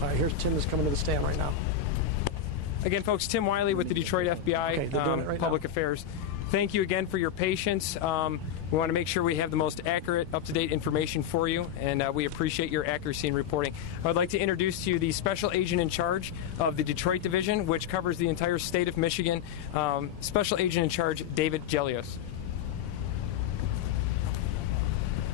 All right, here's Tim is coming to the stand right now. Again, folks, Tim Wiley with the Detroit FBI, Okay, they're doing it right Public now. Affairs. Thank you again for your patience. We want to make sure we have the most accurate, up-to-date information for you, and we appreciate your accuracy in reporting. I would like to introduce to you the Special Agent in Charge of the Detroit Division, which covers the entire state of Michigan, Special Agent in Charge, David Gelios.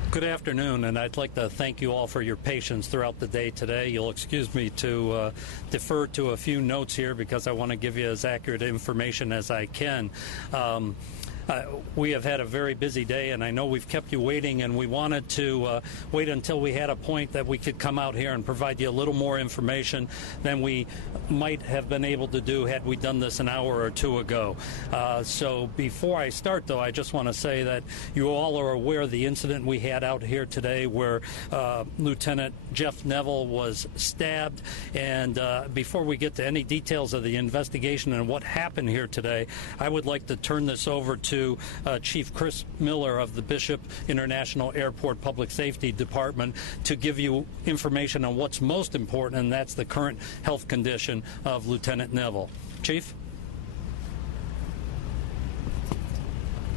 Good afternoon, and I'd like to thank you all for your patience throughout the day today. You'll excuse me to defer to a few notes here because I want to give you as accurate information as I can. We have had a very busy day, and I know we've kept you waiting, and we wanted to wait until we had a point that we could come out here and provide you a little more information than we might have been able to do had we done this an hour or two ago. So before I start, though, I just want to say that you all are aware of the incident we had out here today where Lieutenant Jeff Neville was stabbed. And before we get to any details of the investigation and what happened here today, I would like to turn this over to Chief Chris Miller of the Bishop International Airport Public Safety Department to give you information on what's most important, and that's the current health condition of Lieutenant Neville. Chief?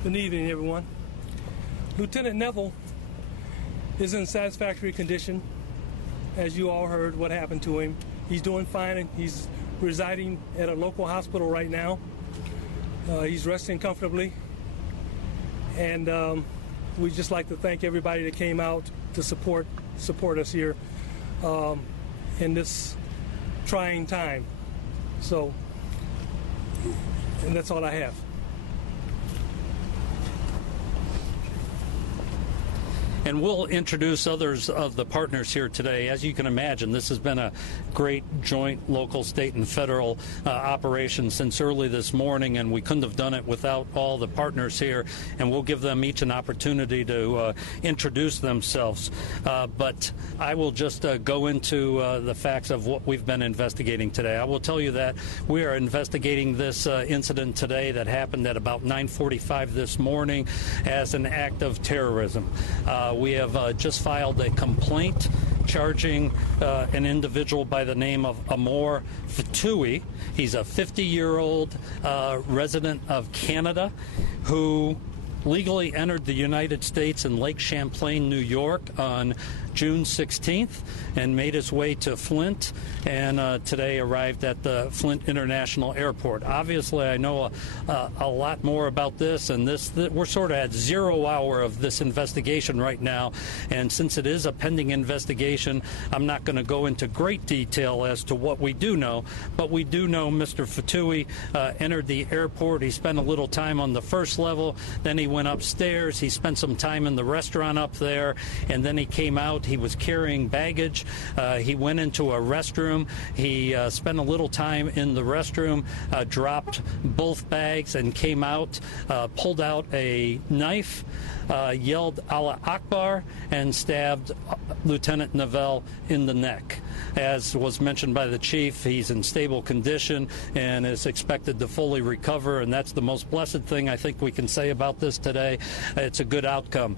Good evening, everyone. Lieutenant Neville is in satisfactory condition. As you all heard what happened to him. He's doing fine, and he's residing at a local hospital right now. He's resting comfortably. And we'd just like to thank everybody that came out to support us here in this trying time. So, and that's all I have. And we'll introduce others of the partners here today. As you can imagine, this has been a great joint local, state, and federal operation since early this morning, and we couldn't have done it without all the partners here, and we'll give them each an opportunity to introduce themselves. But I will just go into the facts of what we've been investigating today. I will tell you that we are investigating this incident today that happened at about 9:45 this morning as an act of terrorism. We have just filed a complaint charging an individual by the name of Amor Fatui. He's a 50-year-old resident of Canada who legally entered the United States in Lake Champlain, New York on June 16th and made his way to Flint, and today arrived at the Flint International Airport. Obviously, I know a lot more about this, and we're sort of at 0 hour of this investigation right now, and since it is a pending investigation, I'm not going to go into great detail as to what we do know, but we do know Mr. Fatui entered the airport. He spent a little time on the first level, then he went upstairs, he spent some time in the restaurant up there, and then he came out. He was carrying baggage. He went into a restroom. He spent a little time in the restroom, dropped both bags, and came out, pulled out a knife, yelled Allah Akbar, and stabbed Lieutenant Neville in the neck. As was mentioned by the chief, he's in stable condition and is expected to fully recover, and that's the most blessed thing I think we can say about this today. It's a good outcome.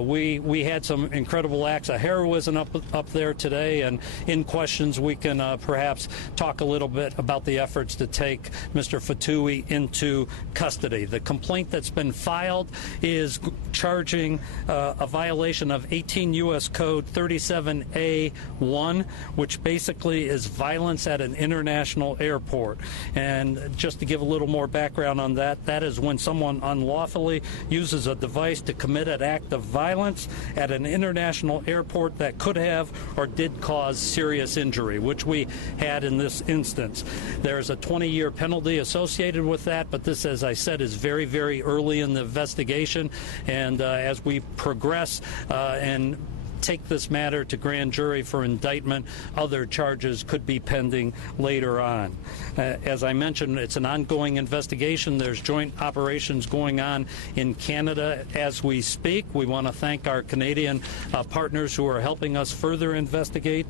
We had some incredible acts of heroism up there today, and in questions we can perhaps talk a little bit about the efforts to take Mr. Fatui into custody. The complaint that's been filed is charging a violation of 18 U.S. Code 37A1, which basically is violence at an international airport. And just to give a little more background on that, that is when someone unlawfully uses a device to commit an act of violence at an international airport that could have or did cause serious injury, which we had in this instance. There's a 20-year penalty associated with that, but this, as I said, is very, very early in the investigation, and as we progress and take this matter to grand jury for indictment, other charges could be pending later on. As I mentioned, it's an ongoing investigation. There's joint operations going on in Canada as we speak. We want to thank our Canadian partners who are helping us further investigate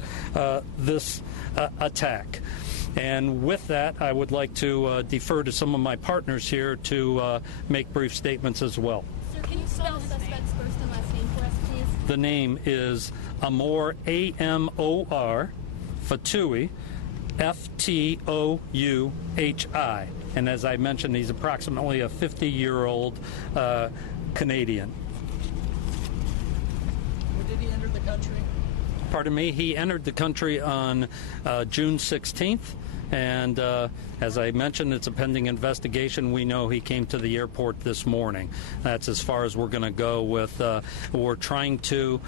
this attack. And with that, I would like to defer to some of my partners here to make brief statements as well. Sir, can you spell the suspect's first and last name for us, please? The name is Amor, A-M-O-R, Fatouhi, F-T-O-U-H-I. And as I mentioned, he's approximately a 50-year-old Canadian. When did he enter the country? Pardon me, he entered the country on June 16th. And as I mentioned, it's a pending investigation. We know he came to the airport this morning. That's as far as we're going to go with. We're trying to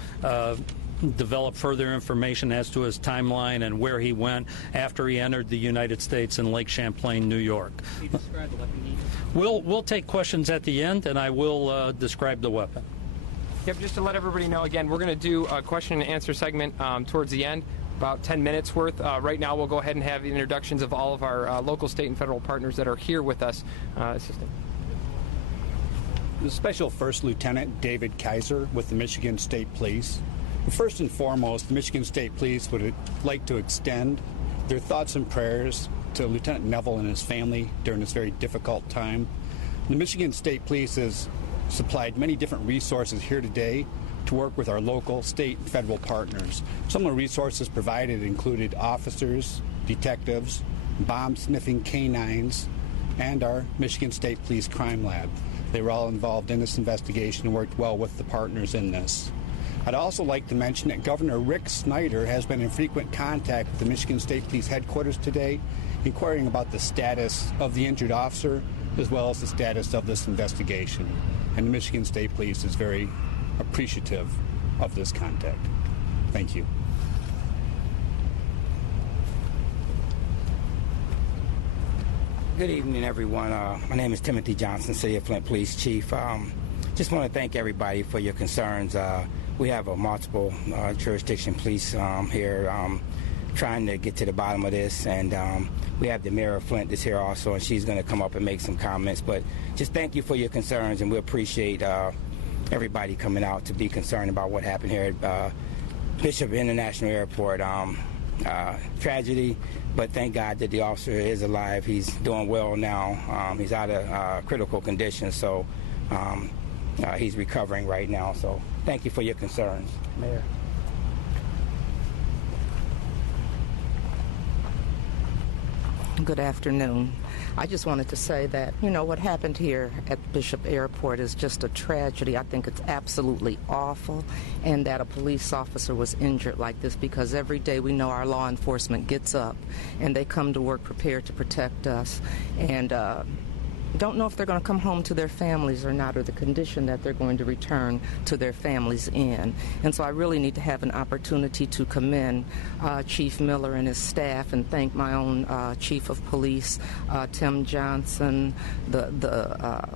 develop further information as to his timeline and where he went after he entered the United States in Lake Champlain, New York. Can you describe the weapon he used? We'll take questions at the end, and I will describe the weapon. Yep, just to let everybody know, again, we're going to do a question and answer segment towards the end, about 10 minutes worth. Right now, we'll go ahead and have the introductions of all of our local, state, and federal partners that are here with us. Assistant. The Special First Lieutenant David Kaiser with the Michigan State Police. First and foremost, the Michigan State Police would like to extend their thoughts and prayers to Lieutenant Neville and his family during this very difficult time. The Michigan State Police has supplied many different resources here today to work with our local, state, and federal partners. Some of the resources provided included officers, detectives, bomb-sniffing canines, and our Michigan State Police Crime Lab. They were all involved in this investigation and worked well with the partners in this. I'd also like to mention that Governor Rick Snyder has been in frequent contact with the Michigan State Police headquarters today, inquiring about the status of the injured officer as well as the status of this investigation. And the Michigan State Police is very appreciative of this contact. Thank you. Good evening, everyone. My name is Timothy Johnson, City of Flint Police Chief. Just want to thank everybody for your concerns. We have a multiple jurisdiction police here trying to get to the bottom of this, and we have the Mayor of Flint that's here also, and she's going to come up and make some comments. But just thank you for your concerns, and we appreciate everybody coming out to be concerned about what happened here at Bishop International Airport. Tragedy, but thank God that the officer is alive. He's doing well now. He's out of critical condition, so he's recovering right now. So thank you for your concerns, Mayor. Good afternoon. I just wanted to say that, what happened here at Bishop Airport is just a tragedy. I think it's absolutely awful, and that a police officer was injured like this, because every day we know our law enforcement gets up and they come to work prepared to protect us, and don't know if they're going to come home to their families or not, or the condition that they're going to return to their families in. And so I really need to have an opportunity to commend Chief Miller and his staff, and thank my own Chief of Police, Tim Johnson, the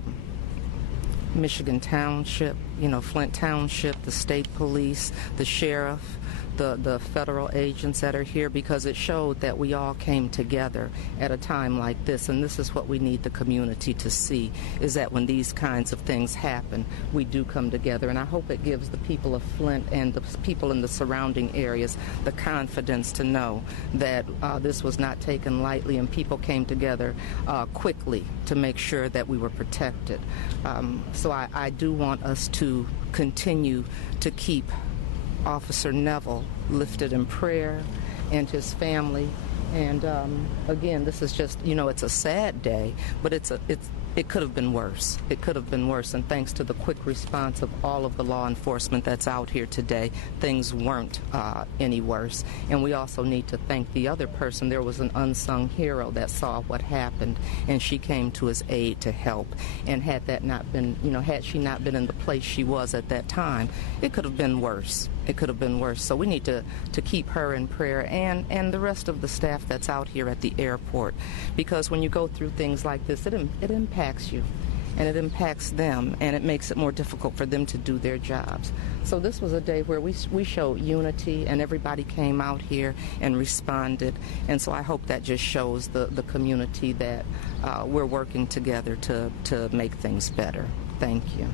Michigan Township, Flint Township, the state police, the sheriff, the federal agents that are here, because it showed that we all came together at a time like this. And this is what we need the community to see, is that when these kinds of things happen, we do come together. And I hope it gives the people of Flint and the people in the surrounding areas the confidence to know that this was not taken lightly, and people came together quickly to make sure that we were protected. So I do want us to continue to keep Officer Neville lifted in prayer, and his family. And again, this is just, it's a sad day, but it could have been worse. It could have been worse. And thanks to the quick response of all of the law enforcement that's out here today, things weren't any worse. And we also need to thank the other person. There was an unsung hero that saw what happened, and she came to his aid to help. And had that not been, had she not been in the place she was at that time, it could have been worse. It could have been worse. So we need to keep her in prayer, and the rest of the staff that's out here at the airport, because when you go through things like this, it impacts you, and it impacts them, and it makes it more difficult for them to do their jobs. So this was a day where we showed unity, and everybody came out here and responded. And so I hope that just shows the community that we're working together to make things better. Thank you.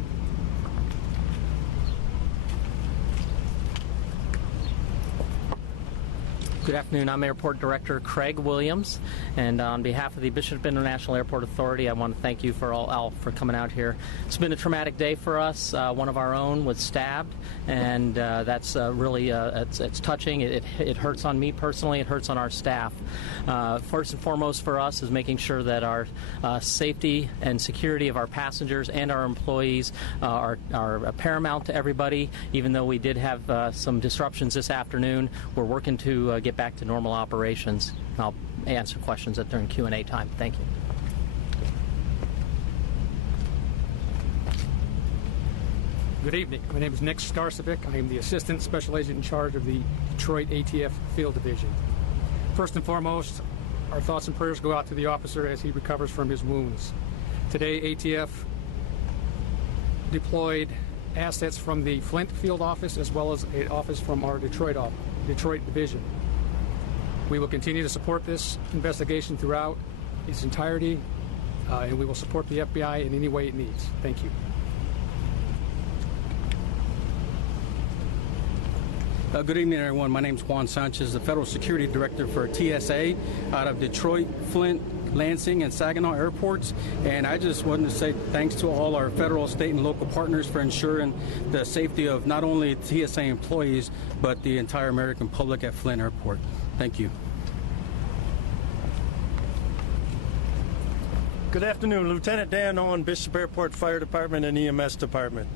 Good afternoon. I'm Airport Director Craig Williams, and on behalf of the Bishop International Airport Authority, I want to thank you all for coming out here. It's been a traumatic day for us. One of our own was stabbed, and that's really it's touching. It hurts on me personally. It hurts on our staff. First and foremost for us is making sure that our safety and security of our passengers and our employees are paramount to everybody. Even though we did have some disruptions this afternoon, we're working to get back to normal operations. I'll answer questions during Q&A time. Thank you. Good evening. My name is Nick Starcevic. I am the Assistant Special Agent in charge of the Detroit ATF Field Division. First and foremost, our thoughts and prayers go out to the officer as he recovers from his wounds. Today, ATF deployed assets from the Flint field office as well as an office from our Detroit division. We will continue to support this investigation throughout its entirety, and we will support the FBI in any way it needs. Thank you. Good evening, everyone. My name is Juan Sanchez, the Federal Security Director for TSA out of Detroit, Flint, Lansing, and Saginaw airports. And I just wanted to say thanks to all our federal, state, and local partners for ensuring the safety of not only TSA employees, but the entire American public at Flint Airport. Thank you. Good afternoon. Lieutenant Dan Owen, Bishop Airport Fire Department and EMS Department.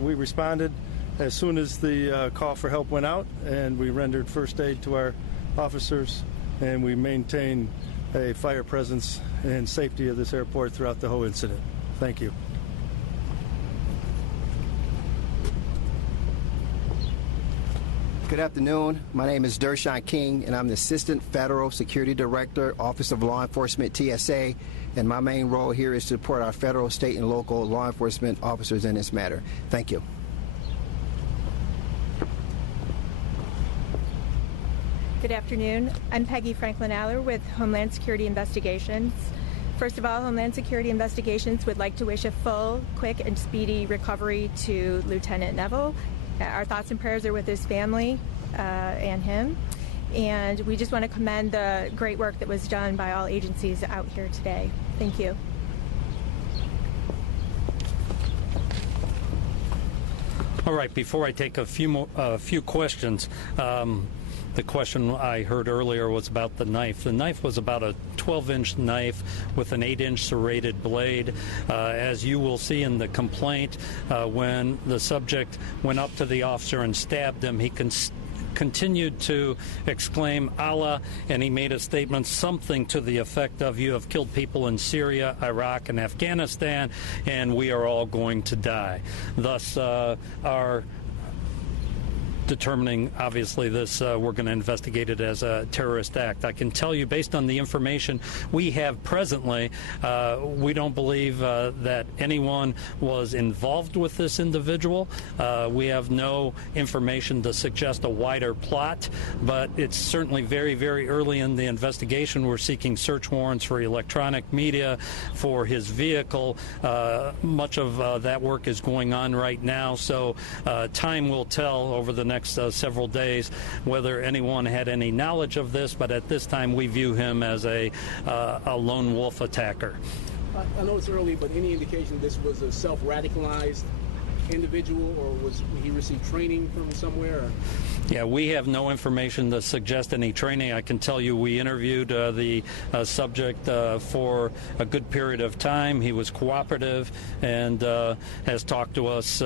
We responded as soon as the call for help went out, and we rendered first aid to our officers, and we maintained a fire presence and safety of this airport throughout the whole incident. Thank you. Good afternoon. My name is Dershawn King, and I'm the Assistant Federal Security Director, Office of Law Enforcement, TSA, and my main role here is to support our federal, state, and local law enforcement officers in this matter. Thank you. Good afternoon. I'm Peggy Franklin-Aller with Homeland Security Investigations. First of all, Homeland Security Investigations would like to wish a full, quick, and speedy recovery to Lieutenant Neville. Our thoughts and prayers are with his family and him. And we just want to commend the great work that was done by all agencies out here today. Thank you. All right, before I take a few questions, the question I heard earlier was about the knife. The knife was about a 12-inch knife with an 8-inch serrated blade. As you will see in the complaint, when the subject went up to the officer and stabbed him, he continued to exclaim Allah, and he made a statement something to the effect of, "You have killed people in Syria, Iraq, and Afghanistan, and we are all going to die." Thus, our determining, obviously, this, we're going to investigate it as a terrorist act. I can tell you, based on the information we have presently, we don't believe that anyone was involved with this individual. We have no information to suggest a wider plot, but it's certainly very, very early in the investigation. We're seeking search warrants for electronic media, for his vehicle. Much of that work is going on right now, so time will tell over the next several days whether anyone had any knowledge of this, but at this time we view him as a lone wolf attacker. I know it's early, but any indication this was a self-radicalized individual, or was he received training from somewhere? Or? Yeah, we have no information to suggest any training. I can tell you we interviewed the subject for a good period of time. He was cooperative and has talked to us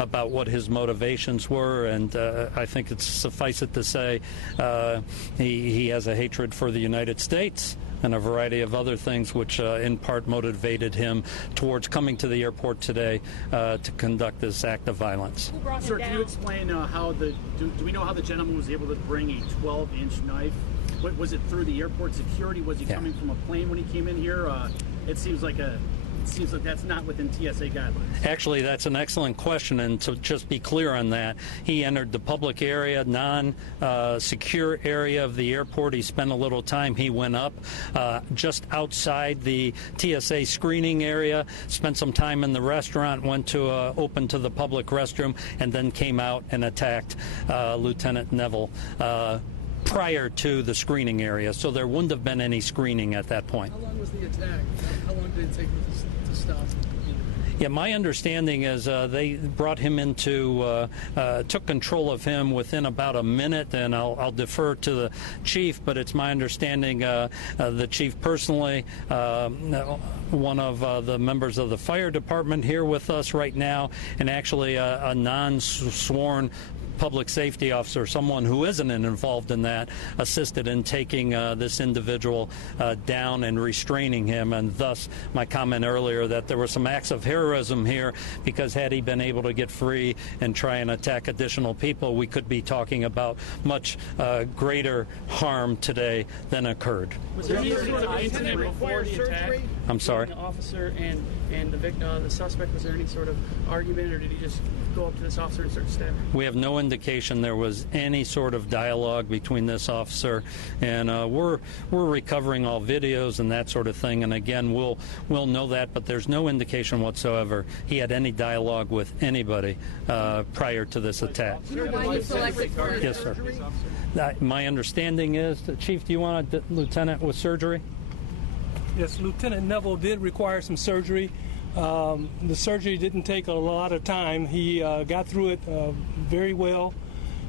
about what his motivations were, and I think it's suffice it to say he has a hatred for the United States and a variety of other things which in part motivated him towards coming to the airport today to conduct this act of violence. Sir, can you explain how do we know how the gentleman was able to bring a 12-inch knife? What, was it through the airport security? Was he coming from a plane when he came in here? It seems like that's not within TSA guidelines. Actually, that's an excellent question, and to just be clear on that, he entered the public area, non-secure area of the airport. He spent a little time. He went up just outside the TSA screening area, spent some time in the restaurant, went to open to the public restroom, and then came out and attacked Lieutenant Neville. prior to the screening area, so there wouldn't have been any screening at that point. How long was the attack? How long did it take to stop? Yeah, my understanding is they brought him into, took control of him within about a minute, and I'll defer to the chief, but it's my understanding the chief personally, one of the members of the fire department here with us right now, and actually a non-sworn public safety officer, someone who isn't involved in that, assisted in taking this individual down and restraining him, and thus my comment earlier that there were some acts of heroism here, because had he been able to get free and try and attack additional people, we could be talking about much greater harm today than occurred. Was there any sort of incident before the attack? I'm sorry? The officer and the victim, the suspect, was there any sort of argument, or did he just go up to this officer and start stabbing? We have no indication there was any sort of dialogue between this officer, and we're recovering all videos and that sort of thing, and again we'll know that, but there's no indication whatsoever he had any dialogue with anybody prior to this attack. Yes, sir. My understanding is, Chief, do you want a lieutenant with surgery? Yes, Lieutenant Neville did require some surgery. The surgery didn't take a lot of time. He got through it very well,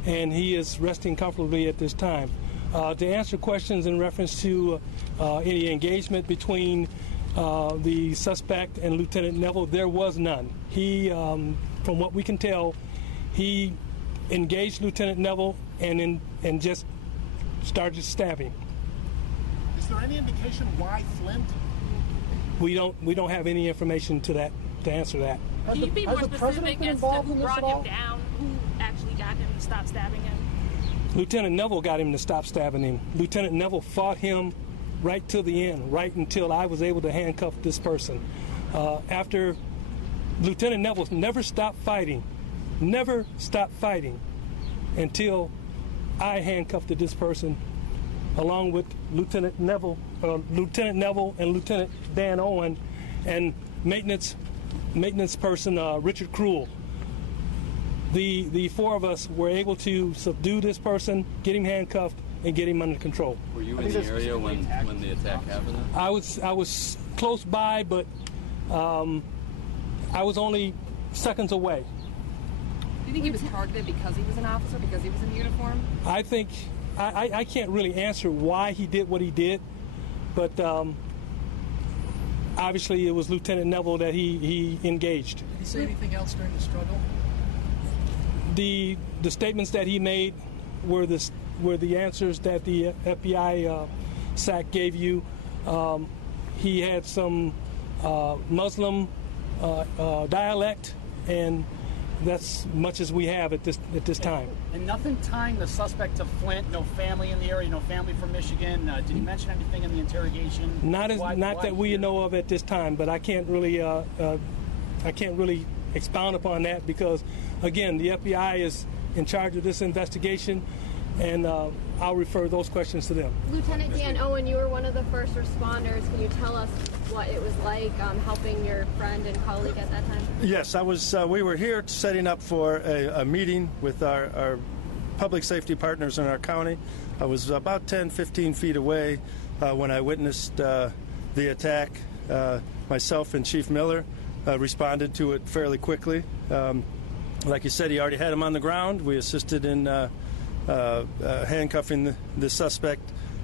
and he is resting comfortably at this time. To answer questions in reference to any engagement between the suspect and Lieutenant Neville, there was none. He, from what we can tell, he engaged Lieutenant Neville and just started stabbing. Is there any indication why Flint? We don't have any information to answer that. Can you be more specific as to who brought him down, who actually got him to stop stabbing him? Lieutenant Neville got him to stop stabbing him. Lieutenant Neville fought him right to the end, right until I was able to handcuff this person. After Lieutenant Neville never stopped fighting until I handcuffed this person, along with Lieutenant Neville and Lieutenant Dan Owen and maintenance person Richard Cruel. The four of us were able to subdue this person, get him handcuffed, and get him under control. Were you in the area when the attack happened? I was close by, but I was only seconds away. Do you think he was targeted because he was an officer, because he was in uniform? I think I can't really answer why he did what he did, but obviously it was Lieutenant Neville that he engaged. Did he say anything else during the struggle? The statements that he made were the answers that the FBI SAC gave you. He had some Muslim dialect, and that's much as we have at this time. And nothing tying the suspect to Flint. No family in the area. No family from Michigan. Did he mention anything in the interrogation? Not that we know of at this time. But I can't really expound upon that because, again, the FBI is in charge of this investigation, and I'll refer those questions to them. Lieutenant Dan Owen, you were one of the first responders. Can you tell us what it was like helping your friend and colleague at that time? Yes, I was. We were here setting up for a meeting with our public safety partners in our county. I was about 10, 15 feet away when I witnessed the attack. Myself and Chief Miller responded to it fairly quickly. Like you said, he already had him on the ground. We assisted in handcuffing the suspect,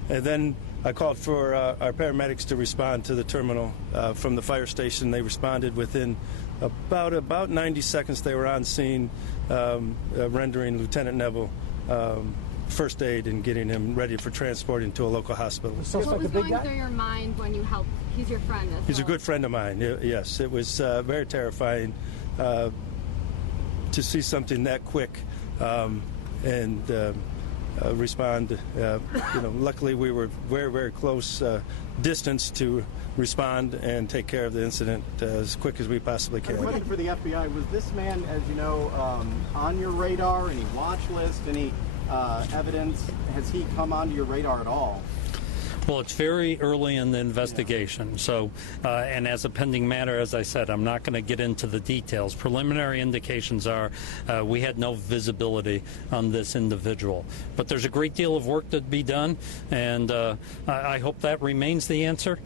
and then I called for our paramedics to respond to the terminal from the fire station. They responded within about 90 seconds. They were on scene, rendering Lieutenant Neville first aid and getting him ready for transporting to a local hospital. What was going through your mind when you helped? He's your friend. He's a good friend of mine. Yes, it was very terrifying to see something that quick and respond. Luckily, we were very, very close distance to respond and take care of the incident as quick as we possibly can. A question for the FBI: was this man, as you know, on your radar? Any watch list? Any evidence? Has he come onto your radar at all? Well, it's very early in the investigation, so, and as a pending matter, as I said, I'm not going to get into the details. Preliminary indications are we had no visibility on this individual. But there's a great deal of work to be done, and I hope that remains the answer.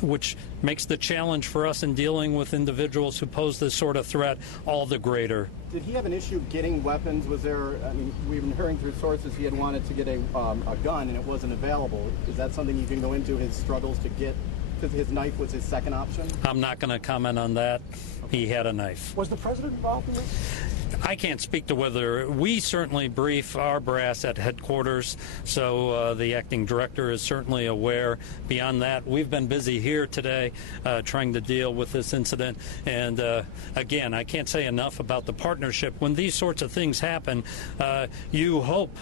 Which makes the challenge for us in dealing with individuals who pose this sort of threat all the greater. Did he have an issue getting weapons? Was there, I mean, we've been hearing through sources he had wanted to get a gun and it wasn't available. Is that something you can go into, his struggles to get, because his knife was his second option? I'm not going to comment on that. He had a knife. Was the president involved in this? I can't speak to whether we certainly brief our brass at headquarters, so the acting director is certainly aware. Beyond that, we've been busy here today trying to deal with this incident. And again, I can't say enough about the partnership. When these sorts of things happen, you hope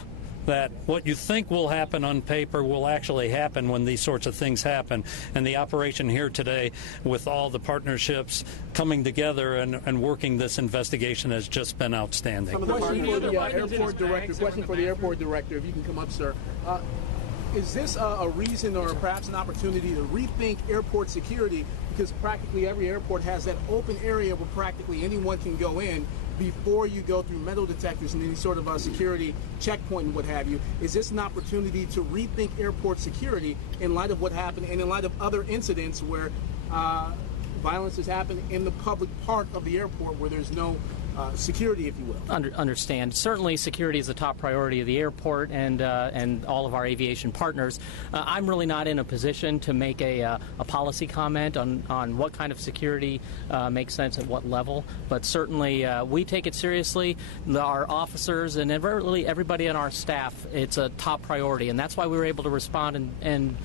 that what you think will happen on paper will actually happen when these sorts of things happen. And the operation here today, with all the partnerships coming together and working this investigation, has just been outstanding. Question for the airport director, if you can come up, sir. Is this a reason or perhaps an opportunity to rethink airport security? Because practically every airport has that open area where practically anyone can go in before you go through metal detectors and any sort of security checkpoint and what have you. Is this an opportunity to rethink airport security in light of what happened and in light of other incidents where violence has happened in the public part of the airport where there's no security, if you will? Understand. Certainly, security is a top priority of the airport and all of our aviation partners. I'm really not in a position to make a policy comment on what kind of security makes sense at what level, but certainly we take it seriously. Our officers and really everybody on our staff, it's a top priority, and that's why we were able to respond and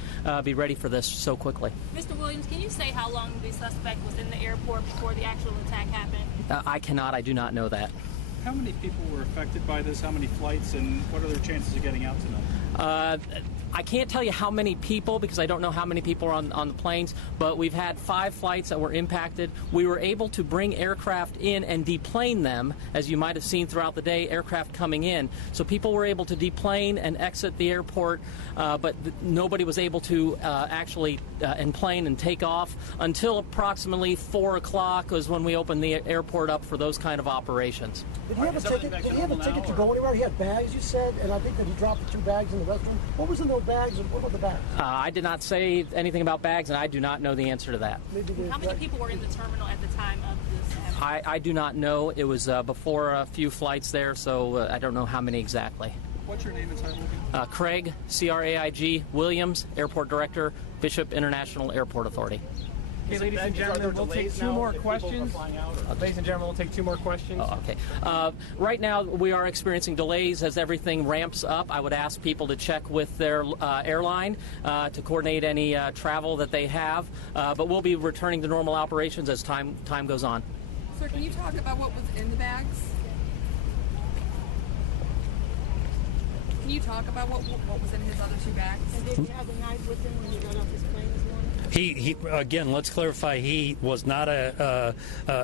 be ready for this so quickly. Mr. Williams, can you say how long the suspect was in the airport before the actual attack happened? I cannot. I do not know that. How many people were affected by this? How many flights, and what are their chances of getting out tonight? I can't tell you how many people because I don't know how many people are on the planes, but we've had 5 flights that were impacted. We were able to bring aircraft in and deplane them, as you might have seen throughout the day, aircraft coming in. So people were able to deplane and exit the airport, but nobody was able to actually enplane and take off until approximately 4 o'clock was when we opened the airport up for those kind of operations. Did he have a ticket? Did he have a ticket to go anywhere? He had bags, you said, and I think that he dropped the 2 bags in the restroom. What was in those bags, and what about the bags? I did not say anything about bags, and I do not know the answer to that. How many people were in the terminal at the time of this? I do not know. It was before a few flights there, so I don't know how many exactly. What's your name and title again? Craig, C-R-A-I-G, Williams, Airport Director, Bishop International Airport Authority. Okay, ladies and gentlemen, we'll take 2 more questions. Ladies and gentlemen, we'll take 2 more questions. Oh, okay. Right now, we are experiencing delays as everything ramps up. I would ask people to check with their airline to coordinate any travel that they have. But we'll be returning to normal operations as time goes on. Sir, can you talk about what was in the bags? Can you talk about what was in his other 2 bags? And did he have a knife with him when he got off his plane this morning? He again, let's clarify, he was not a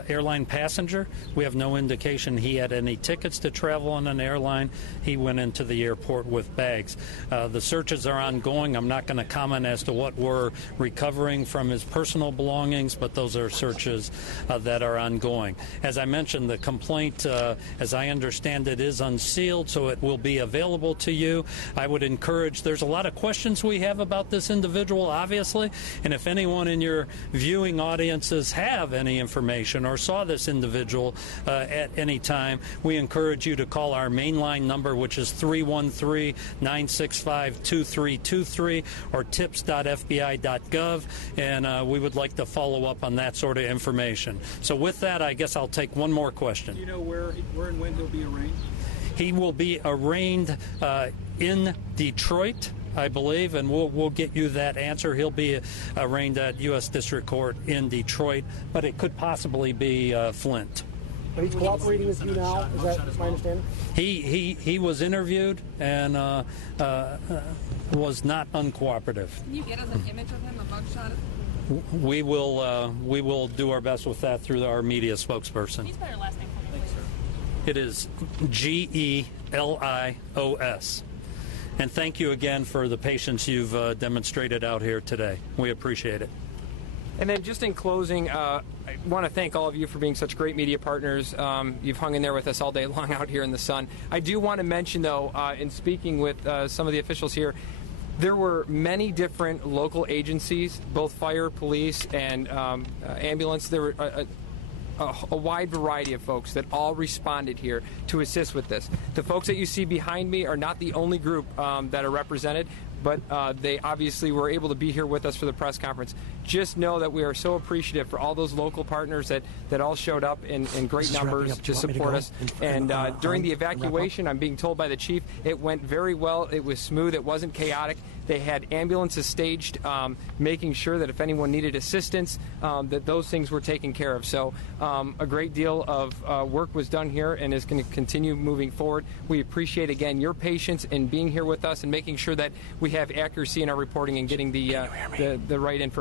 airline passenger. We have no indication he had any tickets to travel on an airline. He went into the airport with bags. The searches are ongoing. I'm not going to comment as to what we're recovering from his personal belongings, but those are searches that are ongoing. As I mentioned, the complaint, as I understand it, is unsealed, so it will be available to you. I would encourage, there's a lot of questions we have about this individual, obviously, and if anyone in your viewing audiences have any information or saw this individual at any time, we encourage you to call our mainline number, which is 313-965-2323 or tips.fbi.gov, and we would like to follow up on that sort of information. So with that, I guess I'll take 1 more question. Do you know where and when he'll be arraigned? He will be arraigned in Detroit, I believe, and we'll get you that answer. He'll be arraigned at U.S. District Court in Detroit, but it could possibly be Flint. But he's cooperating with you now, is that my understanding? He was interviewed and was not uncooperative. Can you get us an image of him, a mugshot? We will do our best with that through our media spokesperson. Can you spell your last name for me? It is G-E-L-I-O-S. And thank you again for the patience you've demonstrated out here today. We appreciate it. And then just in closing, I want to thank all of you for being such great media partners. You've hung in there with us all day long out here in the sun. I do want to mention, though, in speaking with some of the officials here, there were many different local agencies, both fire, police, and ambulance. There were a wide variety of folks that all responded here to assist with this. The folks that you see behind me are not the only group that are represented, but they obviously were able to be here with us for the press conference. Just know that we are so appreciative for all those local partners that all showed up in great numbers to support us. And during the evacuation, I'm being told by the chief, it went very well. It was smooth. It wasn't chaotic. They had ambulances staged, making sure that if anyone needed assistance, that those things were taken care of. So a great deal of work was done here and is going to continue moving forward. We appreciate, again, your patience in being here with us and making sure that we have accuracy in our reporting and getting the right information.